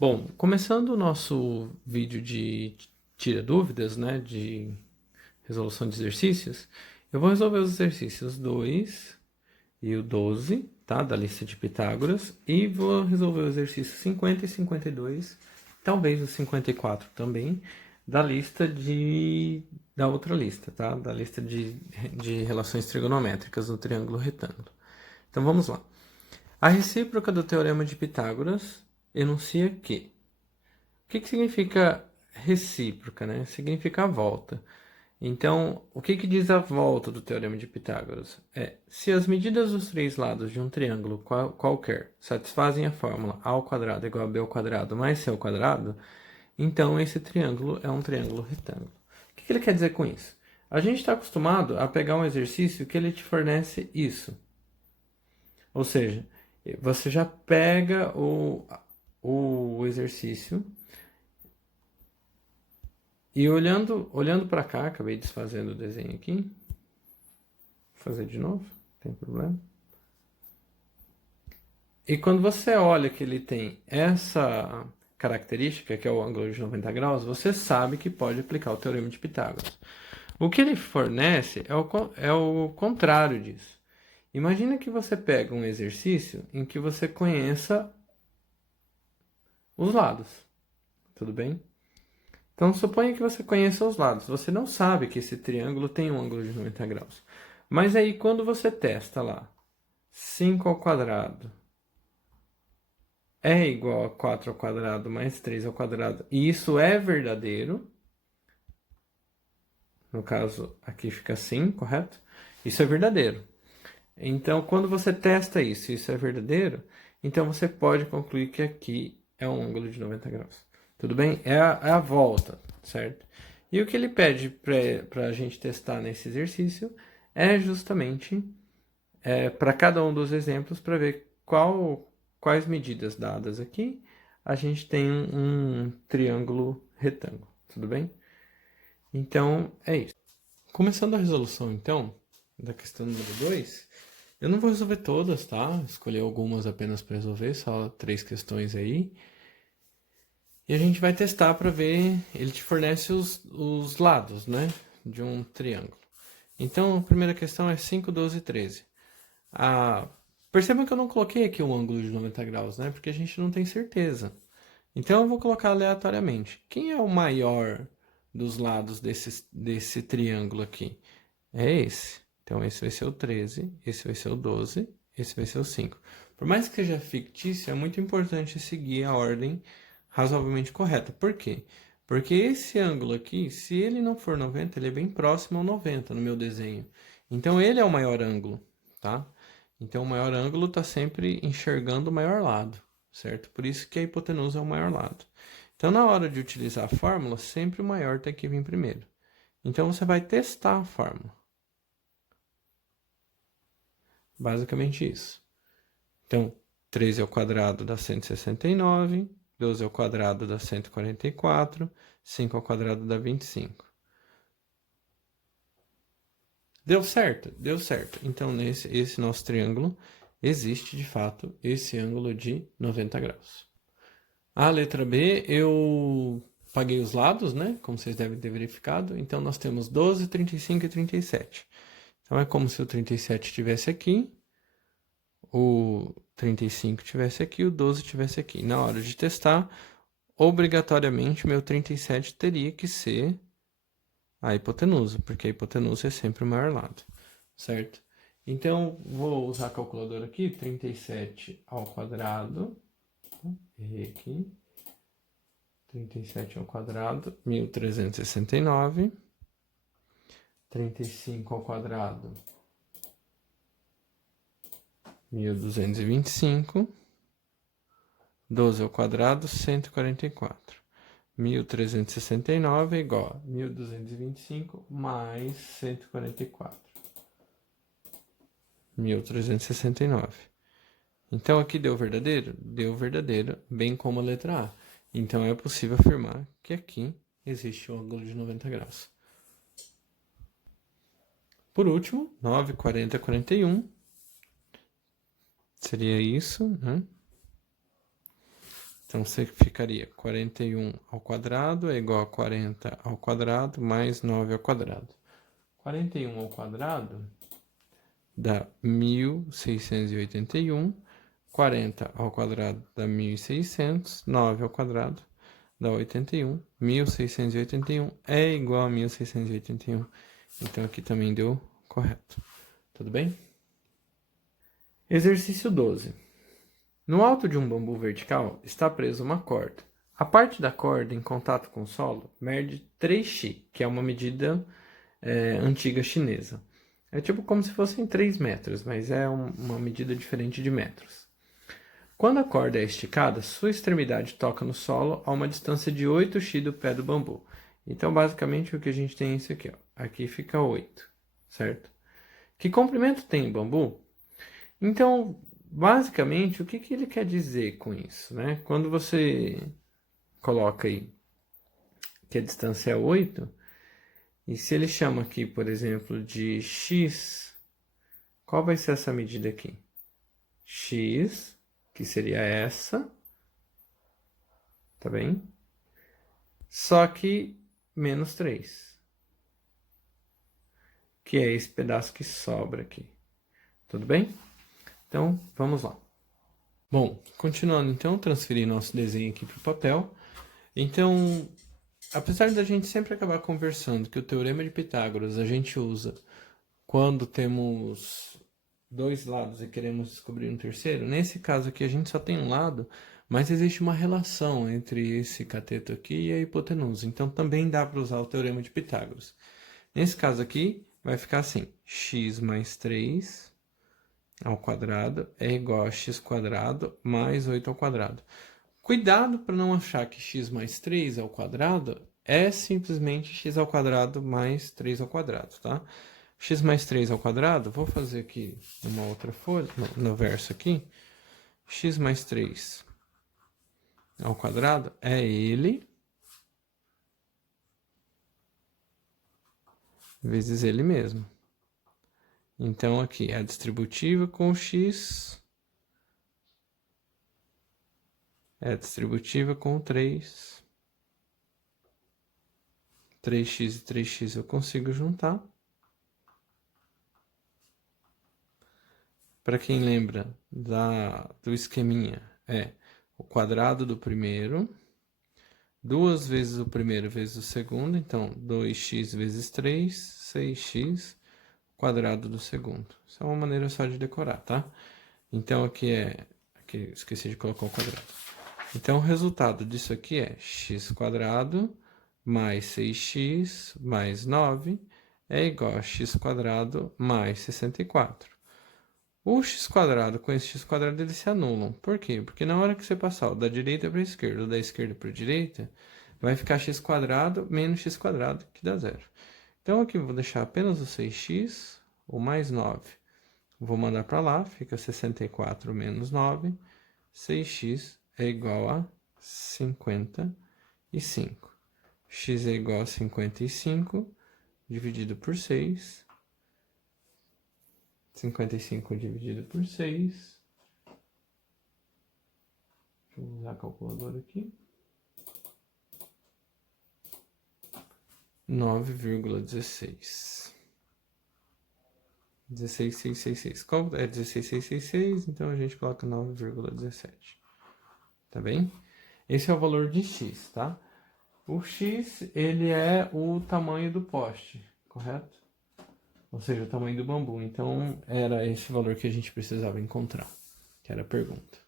Bom, começando o nosso vídeo de tira dúvidas, né, de resolução de exercícios, eu vou resolver os exercícios 2 e o 12, tá, da lista de Pitágoras, e vou resolver o exercício 50 e 52, talvez o 54 também, da lista da outra lista, tá, da lista de relações trigonométricas no triângulo retângulo. Então vamos lá. A recíproca do teorema de Pitágoras enuncia que o que significa recíproca, né? Significa a volta. Então, o que diz a volta do Teorema de Pitágoras? Se as medidas dos três lados de um triângulo qualquer satisfazem a fórmula a ao quadrado igual a b ao quadrado mais c ao quadrado, então esse triângulo é um triângulo retângulo. O que ele quer dizer com isso? A gente está acostumado a pegar um exercício que ele te fornece isso. Ou seja, você já pega o exercício. E olhando para cá, acabei desfazendo o desenho aqui. Vou fazer de novo, não tem problema. E quando você olha que ele tem essa característica, que é o ângulo de 90 graus, você sabe que pode aplicar o teorema de Pitágoras. O que ele fornece é o contrário disso. Imagina que você pega um exercício em que você conheça os lados, tudo bem? Então, suponha que você conheça os lados. Você não sabe que esse triângulo tem um ângulo de 90 graus. Mas aí, quando você testa lá, 5 ao quadrado é igual a 4 ao quadrado mais 3 ao quadrado, e isso é verdadeiro, no caso, aqui fica assim, correto? Isso é verdadeiro. Então, quando você testa isso, e isso é verdadeiro, então você pode concluir que aqui é um ângulo de 90 graus. Tudo bem? É a volta, certo? E o que ele pede para a gente testar nesse exercício é justamente para cada um dos exemplos para ver quais medidas dadas aqui a gente tem um triângulo retângulo. Tudo bem? Então é isso. Começando a resolução, então, da questão número 2, eu não vou resolver todas, tá? Escolhi algumas apenas para resolver, só 3 questões aí. E a gente vai testar para ver, ele te fornece os lados, né, de um triângulo. Então, a primeira questão é 5, 12 e 13. Percebam que eu não coloquei aqui um ângulo de 90 graus, né, porque a gente não tem certeza. Então, eu vou colocar aleatoriamente. Quem é o maior dos lados desse triângulo aqui? É esse. Então, esse vai ser o 13, esse vai ser o 12, esse vai ser o 5. Por mais que seja fictício, é muito importante seguir a ordem razoavelmente correta. Por quê? Porque esse ângulo aqui, se ele não for 90, ele é bem próximo ao 90 no meu desenho. Então, ele é o maior ângulo, tá? Então, o maior ângulo está sempre enxergando o maior lado, certo? Por isso que a hipotenusa é o maior lado. Então, na hora de utilizar a fórmula, sempre o maior tem que vir primeiro. Então, você vai testar a fórmula. Basicamente isso. Então, 13 ao quadrado dá 169, 12 ao quadrado dá 144, 5 ao quadrado dá 25. Deu certo? Deu certo. Então, esse nosso triângulo, existe de fato esse ângulo de 90 graus. A letra B, eu paguei os lados, né? Como vocês devem ter verificado. Então, nós temos 12, 35 e 37. Então, é como se o 37 estivesse aqui, o 35 tivesse aqui, o 12 tivesse aqui. Na hora de testar, obrigatoriamente, meu 37 teria que ser a hipotenusa, porque a hipotenusa é sempre o maior lado, certo? Então, vou usar a calculadora aqui, 37 ao quadrado, errei aqui, 37 ao quadrado, 1369, 35 ao quadrado, 1225, 12 ao quadrado, 144. 1369 é igual a 1225 mais 144. 1369. Então aqui deu verdadeiro? Deu verdadeiro, bem como a letra A. Então é possível afirmar que aqui existe um ângulo de 90 graus. Por último, 9, 40, 41. Seria isso, né? Então, você ficaria 41 ao quadrado é igual a 40 ao quadrado mais 9 ao quadrado. 41 ao quadrado dá 1.681. 40 ao quadrado dá 1.600. 9 ao quadrado dá 81. 1.681 é igual a 1.681. Então, aqui também deu correto. Tudo bem? Exercício 12. No alto de um bambu vertical está presa uma corda. A parte da corda em contato com o solo mede 3x, que é uma medida antiga chinesa. É tipo como se fossem 3 metros, mas é uma medida diferente de metros. Quando a corda é esticada, sua extremidade toca no solo a uma distância de 8x do pé do bambu. Então, basicamente, o que a gente tem é isso aqui, ó. Aqui fica 8, certo? Que comprimento tem o bambu? Então, basicamente, o que ele quer dizer com isso, né? Quando você coloca aí que a distância é 8, e se ele chama aqui, por exemplo, de x, qual vai ser essa medida aqui? X, que seria essa, tá bem? Só que menos 3, que é esse pedaço que sobra aqui. Tudo bem? Então, vamos lá. Bom, continuando então, transferir nosso desenho aqui para o papel. Então, apesar da gente sempre acabar conversando que o Teorema de Pitágoras a gente usa quando temos dois lados e queremos descobrir um terceiro, nesse caso aqui a gente só tem um lado, mas existe uma relação entre esse cateto aqui e a hipotenusa. Então, também dá para usar o Teorema de Pitágoras. Nesse caso aqui, vai ficar assim, x mais 3 ao quadrado é igual a x quadrado mais 8 ao quadrado. Cuidado para não achar que x mais 3 ao quadrado é simplesmente x ao quadrado mais 3 ao quadrado, tá? X mais 3 ao quadrado, vou fazer aqui numa outra folha, no verso aqui. X mais 3 ao quadrado é ele vezes ele mesmo. Então, aqui é a distributiva com x, é a distributiva com 3. 3x e 3x eu consigo juntar. Para quem lembra do esqueminha, é o quadrado do primeiro, 2 vezes o primeiro vezes o segundo, então 2x vezes 3, 6x, quadrado do segundo. Isso é uma maneira só de decorar, tá? Então aqui esqueci de colocar o quadrado. Então o resultado disso aqui é x quadrado mais 6x mais 9 é igual a x quadrado mais 64. O x quadrado com esse x quadrado eles se anulam. Por quê? Porque na hora que você passar da direita para a esquerda ou da esquerda para a direita, vai ficar x quadrado menos x quadrado, que dá zero. Então aqui eu vou deixar apenas o 6x, o mais 9. Vou mandar para lá, fica 64 menos 9. 6x é igual a 55. X é igual a 55 dividido por 6. 55 dividido por 6. Deixa eu usar a calculadora aqui. 9,16. 16,666. Qual é 16,666? Então a gente coloca 9,17. Tá bem? Esse é o valor de x, tá? O x, ele é o tamanho do poste, correto? Ou seja, o tamanho do bambu. Então, era esse valor que a gente precisava encontrar, que era a pergunta.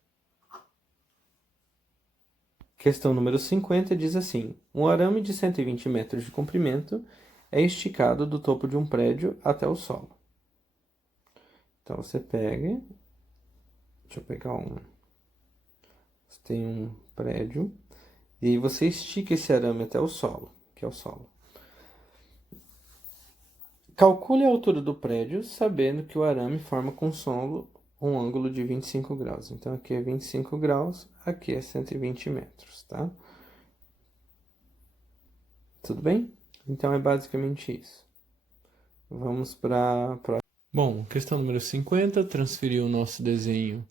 Questão número 50 diz assim: um arame de 120 metros de comprimento é esticado do topo de um prédio até o solo. Então, você pega... Deixa eu pegar um... Você tem um prédio e aí você estica esse arame até o solo, que é o solo. Calcule a altura do prédio, sabendo que o arame forma com o solo um ângulo de 25 graus. Então, aqui é 25 graus, aqui é 120 metros, tá? Tudo bem? Então, é basicamente isso. Vamos para a próxima. Bom, questão número 50, transferir o nosso desenho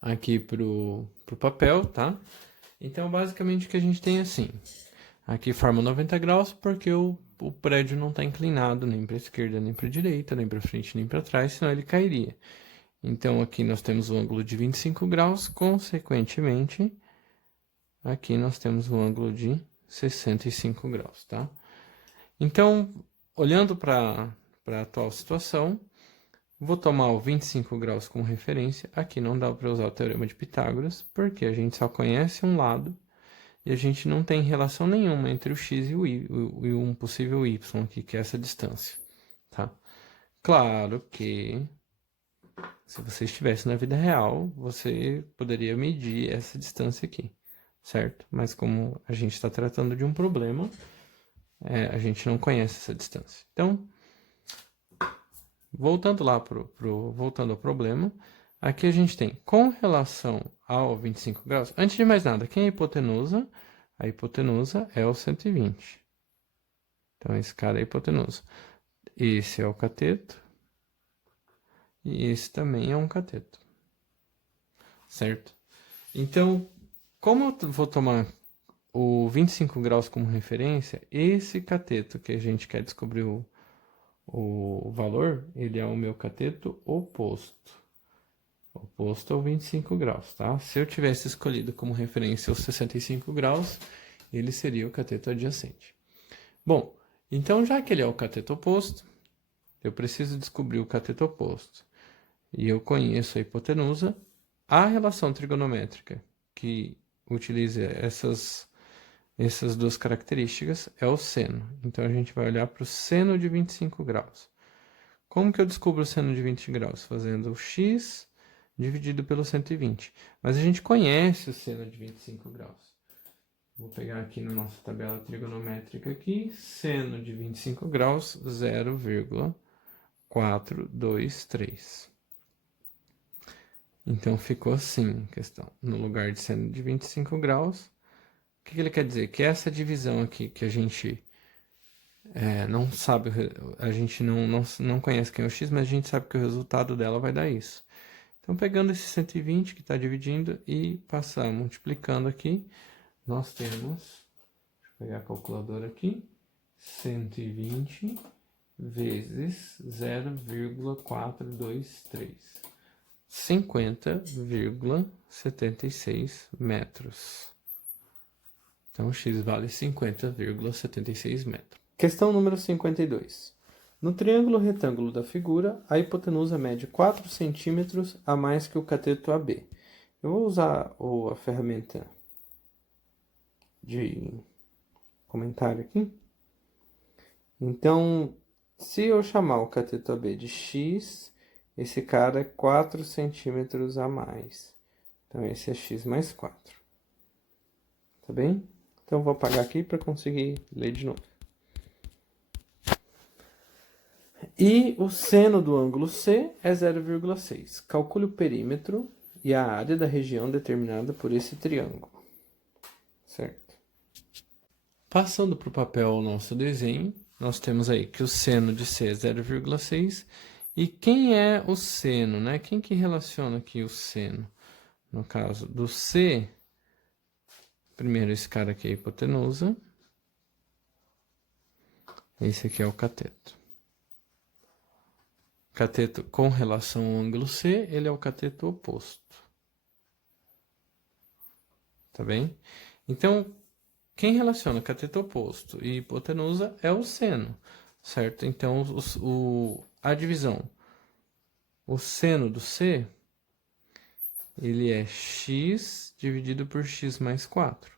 aqui para o papel, tá? Então, basicamente, o que a gente tem é assim. Aqui forma 90 graus porque o prédio não está inclinado nem para a esquerda, nem para a direita, nem para frente, nem para trás, senão ele cairia. Então, aqui nós temos um ângulo de 25 graus, consequentemente, aqui nós temos um ângulo de 65 graus, tá? Então, olhando para a atual situação, vou tomar o 25 graus como referência. Aqui não dá para usar o teorema de Pitágoras, porque a gente só conhece um lado e a gente não tem relação nenhuma entre o x e um possível y aqui, que é essa distância, tá? Claro que se você estivesse na vida real, você poderia medir essa distância aqui, certo? Mas como a gente está tratando de um problema, a gente não conhece essa distância. Então, voltando lá voltando ao problema, aqui a gente tem, com relação ao 25 graus, antes de mais nada, quem é a hipotenusa? A hipotenusa é o 120. Então, esse cara é a hipotenusa. Esse é o cateto. E esse também é um cateto. Certo? Então, como eu vou tomar o 25 graus como referência, esse cateto que a gente quer descobrir o valor, ele é o meu cateto oposto. Oposto ao 25 graus, tá? Se eu tivesse escolhido como referência os 65 graus, ele seria o cateto adjacente. Bom, então já que ele é o cateto oposto, eu preciso descobrir o cateto oposto. E eu conheço a hipotenusa, a relação trigonométrica que utiliza essas duas características é o seno. Então, a gente vai olhar para o seno de 25 graus. Como que eu descubro o seno de 20 graus? Fazendo o x dividido pelo 120. Mas a gente conhece o seno de 25 graus. Vou pegar aqui na nossa tabela trigonométrica aqui, seno de 25 graus, 0,423. Então, ficou assim a questão. No lugar de seno de 25 graus, o que ele quer dizer? Que essa divisão aqui, que a gente não sabe, a gente não conhece quem é o x, mas a gente sabe que o resultado dela vai dar isso. Então, pegando esse 120 que está dividindo e passar multiplicando aqui, nós temos, deixa eu pegar a calculadora aqui, 120 vezes 0,423. 50,76 metros. Então, x vale 50,76 metros. Questão número 52. No triângulo retângulo da figura, a hipotenusa mede 4 centímetros a mais que o cateto AB. Eu vou usar a ferramenta de comentário aqui. Então, se eu chamar o cateto AB de x, esse cara é 4 centímetros a mais. Então, esse é x mais 4. Tá bem? Então, eu vou apagar aqui para conseguir ler de novo. E o seno do ângulo C é 0,6. Calcule o perímetro e a área da região determinada por esse triângulo. Certo? Passando para o papel o nosso desenho, nós temos aí que o seno de C é 0,6. E quem é o seno, né? Quem que relaciona aqui o seno? No caso do C, primeiro esse cara aqui é a hipotenusa. Esse aqui é o cateto. Cateto com relação ao ângulo C, ele é o cateto oposto. Tá bem? Então, quem relaciona cateto oposto e hipotenusa é o seno, certo? Então, a divisão, o seno do C, ele é x dividido por x mais 4,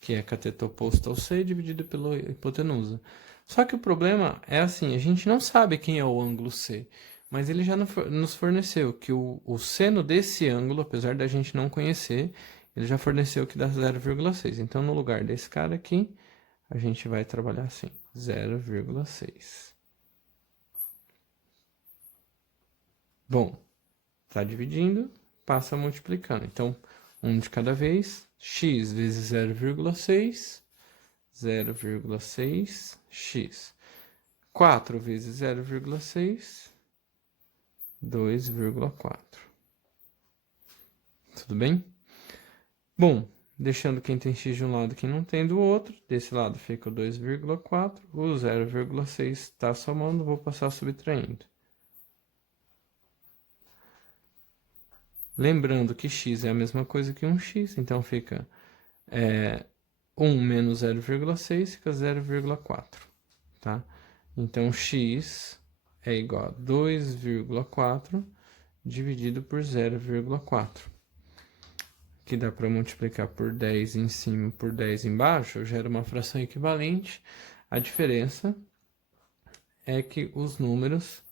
que é cateto oposto ao C dividido pela hipotenusa. Só que o problema é assim, a gente não sabe quem é o ângulo C, mas ele já nos forneceu que o seno desse ângulo, apesar da gente não conhecer, ele já forneceu que dá 0,6. Então, no lugar desse cara aqui, a gente vai trabalhar assim, 0,6. Bom, tá dividindo, passa multiplicando. Então, um de cada vez, x vezes 0,6, 0,6x. 4 vezes 0,6, 2,4. Tudo bem? Bom, deixando quem tem x de um lado e quem não tem do outro. Desse lado fica o 2,4, o 0,6 está somando, vou passar subtraindo. Lembrando que x é a mesma coisa que um x, então fica 1 menos 0,6 fica 0,4, tá? Então, x é igual a 2,4 dividido por 0,4. Que dá para multiplicar por 10 em cima por 10 embaixo, gera uma fração equivalente. A diferença é que os números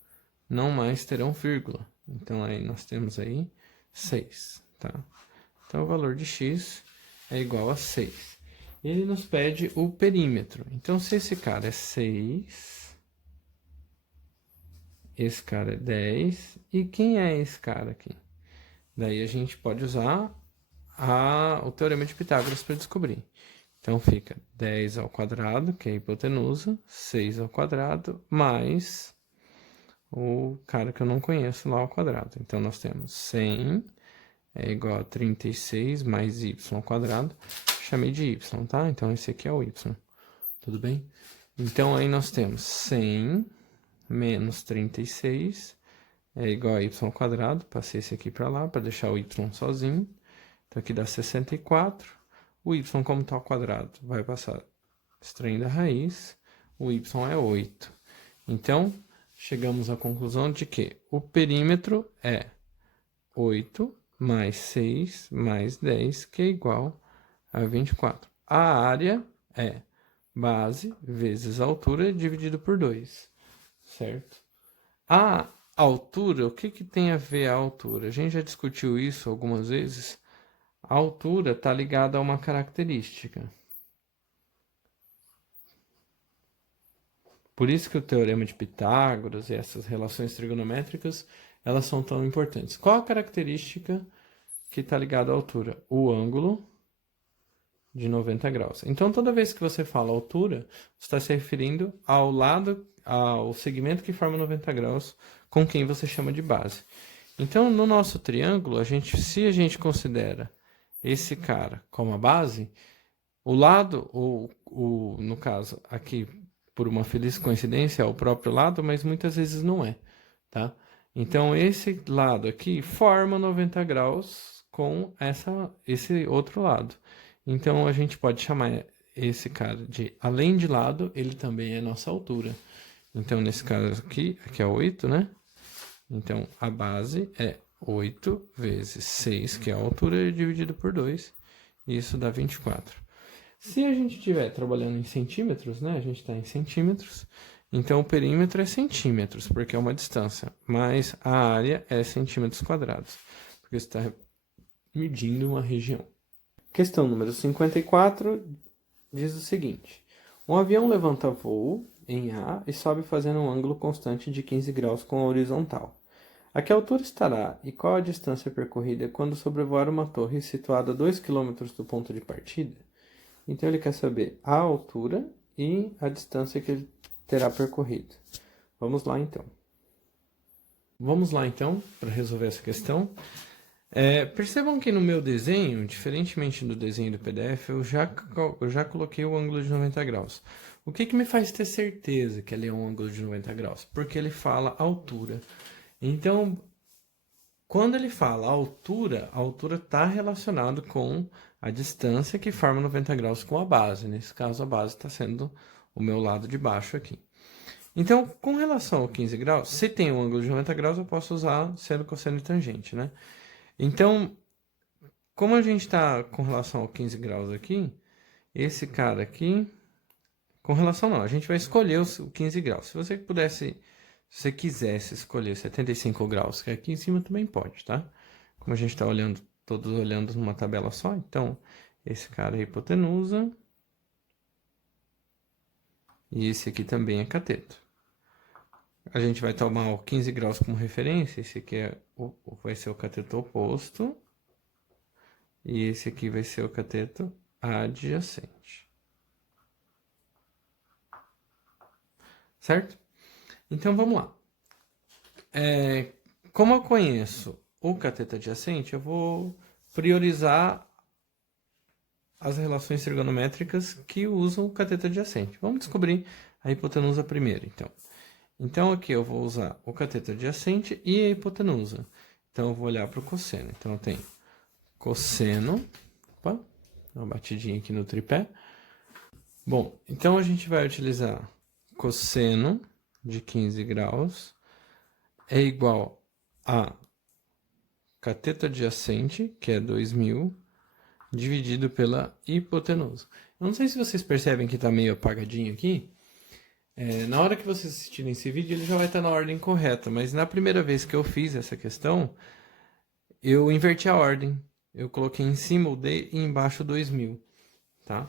não mais terão vírgula. Então, aí nós temos aí 6, tá? Então, o valor de x é igual a 6. Ele nos pede o perímetro. Então, se esse cara é 6, esse cara é 10, e quem é esse cara aqui? Daí a gente pode usar o teorema de Pitágoras para descobrir. Então, fica 10 ao quadrado, que é a hipotenusa, 6 ao quadrado, mais o cara que eu não conheço lá ao quadrado. Então, nós temos 100 é igual a 36 mais y ao quadrado. Chamei de y, tá? Então, esse aqui é o y. Tudo bem? Então, aí nós temos 100 menos 36 é igual a y ao quadrado. Passei esse aqui para lá, para deixar o y sozinho. Então, aqui dá 64. O y, como está ao quadrado, vai passar extraindo a raiz. O y é 8. Então, chegamos à conclusão de que o perímetro é 8 mais 6 mais 10, que é igual a 24. A área é base vezes a altura dividido por 2, certo? A altura, o que tem a ver a altura? A gente já discutiu isso algumas vezes. A altura está ligada a uma característica. Por isso que o teorema de Pitágoras e essas relações trigonométricas, elas são tão importantes. Qual a característica que está ligada à altura? O ângulo de 90 graus. Então, toda vez que você fala altura, você está se referindo ao lado, ao segmento que forma 90 graus, com quem você chama de base. Então, no nosso triângulo, se a gente considera esse cara como a base, o lado, no caso, aqui, por uma feliz coincidência, é o próprio lado, mas muitas vezes não é, tá? Então, esse lado aqui forma 90 graus com esse outro lado. Então, a gente pode chamar esse cara de, além de lado, ele também é nossa altura. Então, nesse caso aqui é 8, né? Então, a base é 8 vezes 6, que é a altura, dividido por 2. E isso dá 24. Se a gente estiver trabalhando em centímetros, né? A gente está em centímetros. Então, o perímetro é centímetros, porque é uma distância. Mas a área é centímetros quadrados, porque você está medindo uma região. Questão número 54 diz o seguinte. Um avião levanta voo em A e sobe fazendo um ângulo constante de 15 graus com a horizontal. A que altura estará e qual a distância percorrida quando sobrevoar uma torre situada a 2 km do ponto de partida? Então, ele quer saber a altura e a distância que ele terá percorrido. Vamos lá, então. Para resolver essa questão. Percebam que no meu desenho, diferentemente do desenho do PDF, eu já coloquei o ângulo de 90 graus. O que me faz ter certeza que ele é um ângulo de 90 graus? Porque ele fala altura. Então, quando ele fala a altura está relacionado com a distância que forma 90 graus com a base. Nesse caso, a base está sendo o meu lado de baixo aqui. Então, com relação ao 15 graus, se tem um ângulo de 90 graus, eu posso usar seno, cosseno e tangente, né? Então, como a gente está com relação ao 15 graus aqui, esse cara aqui, com relação não, a gente vai escolher o 15 graus. Se você quisesse escolher 75 graus, que aqui em cima também pode, tá? Como a gente está todos olhando numa tabela só, então, esse cara é hipotenusa. E esse aqui também é cateto. A gente vai tomar o 15 graus como referência. Esse aqui vai ser o cateto oposto. E esse aqui vai ser o cateto adjacente. Certo? Então, vamos lá. Como eu conheço o cateto adjacente, eu vou priorizar as relações trigonométricas que usam o cateto adjacente. Vamos descobrir a hipotenusa primeiro, então. Então, aqui eu vou usar o cateto adjacente e a hipotenusa. Então, eu vou olhar para o cosseno. Então, eu tenho cosseno. Opa, uma batidinha aqui no tripé. Bom, então a gente vai utilizar cosseno de 15 graus é igual a cateto adjacente, que é 2000, dividido pela hipotenusa. Eu não sei se vocês percebem que está meio apagadinho aqui. Na hora que vocês assistirem esse vídeo, ele já vai estar na ordem correta, mas na primeira vez que eu fiz essa questão, eu inverti a ordem. Eu coloquei em cima o D e embaixo o 2000, tá?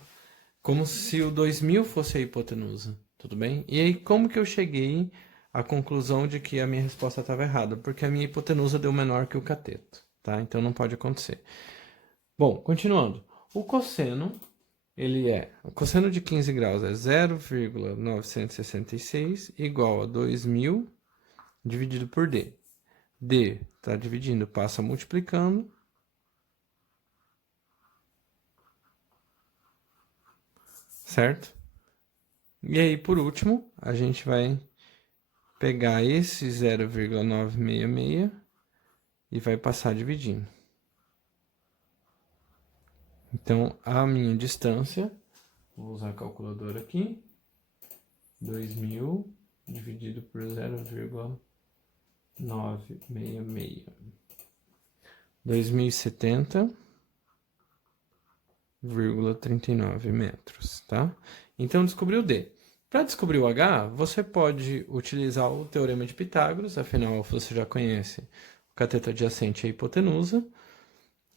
Como se o 2000 fosse a hipotenusa, tudo bem? E aí, como que eu cheguei à conclusão de que a minha resposta estava errada? Porque a minha hipotenusa deu menor que o cateto, tá? Então não pode acontecer. Bom, continuando. O cosseno, o cosseno de 15 graus é 0,966 igual a 2000 dividido por D. D está dividindo, passa multiplicando. Certo? E aí, por último, a gente vai pegar esse 0,966 e vai passar dividindo. Então, a minha distância, vou usar a calculadora aqui, 2000 dividido por 0,966. 2070,39 metros, tá? Então, descobriu o D. Para descobrir o H, você pode utilizar o teorema de Pitágoras, afinal você já conhece o cateto adjacente e a hipotenusa,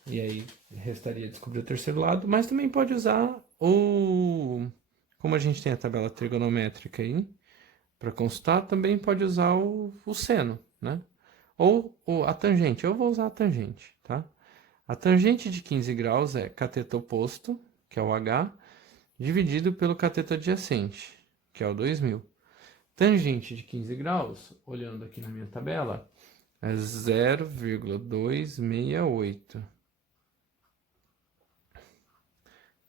e aí restaria descobrir o terceiro lado, mas também pode usar como a gente tem a tabela trigonométrica aí, para consultar, também pode usar o seno, né? Ou a tangente, eu vou usar a tangente, tá? A tangente de 15 graus é cateto oposto, que é o H, dividido pelo cateto adjacente, que é o 2000. Tangente de 15 graus, olhando aqui na minha tabela, é 0,268.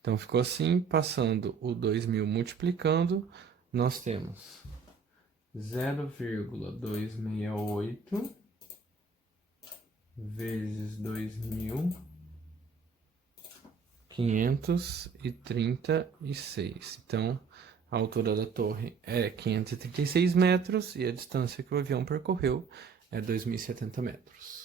Então, ficou assim, passando o 2000 multiplicando, nós temos 0,268 vezes 2000, 536. Então, a altura da torre é 536 metros e a distância que o avião percorreu é 2.070 metros.